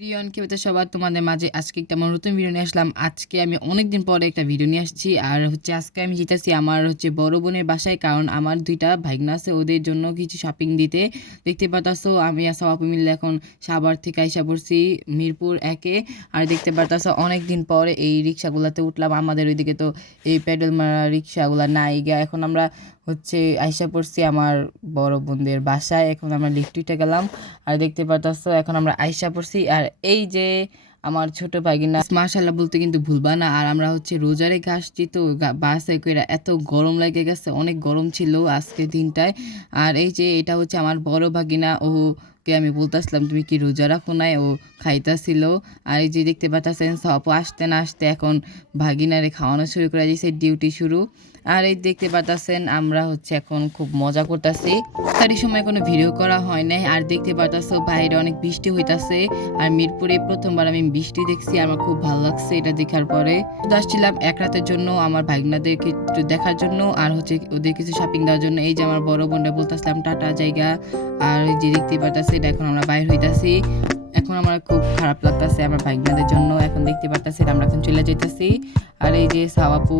প্রিয়ন কি হচ্ছে সবার তোমাদের মাঝে আজকে একটা আমার নতুন ভিডিও নিয়ে আসলাম। আজকে আমি অনেকদিন পরে একটা ভিডিও নিয়ে আসছি। আর হচ্ছে আজকে আমি যেতেছি আমার হচ্ছে বড় বোনের বাসায়, কারণ আমার দুইটা ভাইগনা আছে, ওদের জন্য কিছু শপিং দিতে। দেখতে পারতাছো আমি আর সবাই মিলে এখন সাভার থেকে আইসা পড়ছি মিরপুর একে। আর দেখতে পারতাছো অনেকদিন পরে এই রিক্সাগুলোতে উঠলাম। আমাদের ওইদিকে তো এই প্যাডেল মারা রিক্সাগুলো নাই গা। এখন আমরা হচ্ছে আইসা পড়ছি আমার বড় বোনদের বাসায়। এখন আমরা লিফটে গেলাম আর দেখতে পারতাছো এখন আমরা আইসা পড়ছি। আর এই যে আমার ছোট ভাগিনা, মাশাআল্লাহ বলতে কিন্তু ভুলবা না। আর আমরা হচ্ছে রোজারে আসছি, তো বাসে কইরা এত গরম লেগে গেছে, অনেক গরম ছিল আজকে দিনটায়। আর এই যে এটা হচ্ছে আমার বড় ভাগিনা, ওকে আমি বলতেছিলাম তুমি কি রোজা রাখো নাই, ও খাইতাছিল। আর এই যে দেখতে পাচ্ছেন সব আসতে না আসতে এখন ভাগিনারে খাওয়ানো শুরু করে দিয়েছে, ডিউটি শুরু। আর এই দেখতে পাচ্ছেন আমরা হচ্ছে এখন খুব মজা করতেছি। তারই সময় কোনো ভিডিও করা হয় নাই। আর দেখতে পাচ্ছো বাইরে অনেক বৃষ্টি হইতাছে। আর মিরপুরে প্রথমবার আমি বৃষ্টি দেখছি, আমার খুব ভালো লাগছে এটা দেখার পরে। তো আসছিলাম এক রাতের জন্য আমার ভাগনাদেরকে একটু দেখার জন্য, আর হচ্ছে ওদের কিছু শপিং দেওয়ার জন্য। এই যে আমার বড় বোনটা বলতেছিলাম টাটা জায়গা। আর ওই যে দেখতে পাচ্ছি এটা এখন আমরা বাইর হইতাছি। এখন আমার খুব খারাপ লাগতেছে আমার ভাগনাদের জন্য। এখন দেখতে পারতেছি আমরা এখন চলে যাইতেছি। আর এই যে সাওয়াপু,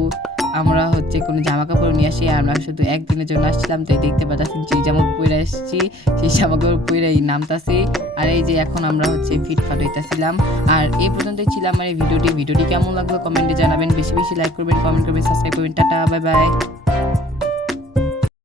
আমরা হচ্ছে কোনো জামা কাপড় নিয়ে আসি, আমরা শুধু একদিনের জন্য আসছিলাম। তাই দেখতে পাচ্ছি যে জামা পরে আসছি, সেই জামা কাপড় পরেই নামতাছি। আর এই যে এখন আমরা হচ্ছে ফিটফাট হইতাছিলাম। আর এই পর্যন্তই ছিল আমার এই ভিডিওটি কেমন লাগলো কমেন্টে জানাবেন। বেশি বেশি লাইক করবেন, কমেন্ট করবেন, সাবস্ক্রাইব করবেন। Tata, bye bye.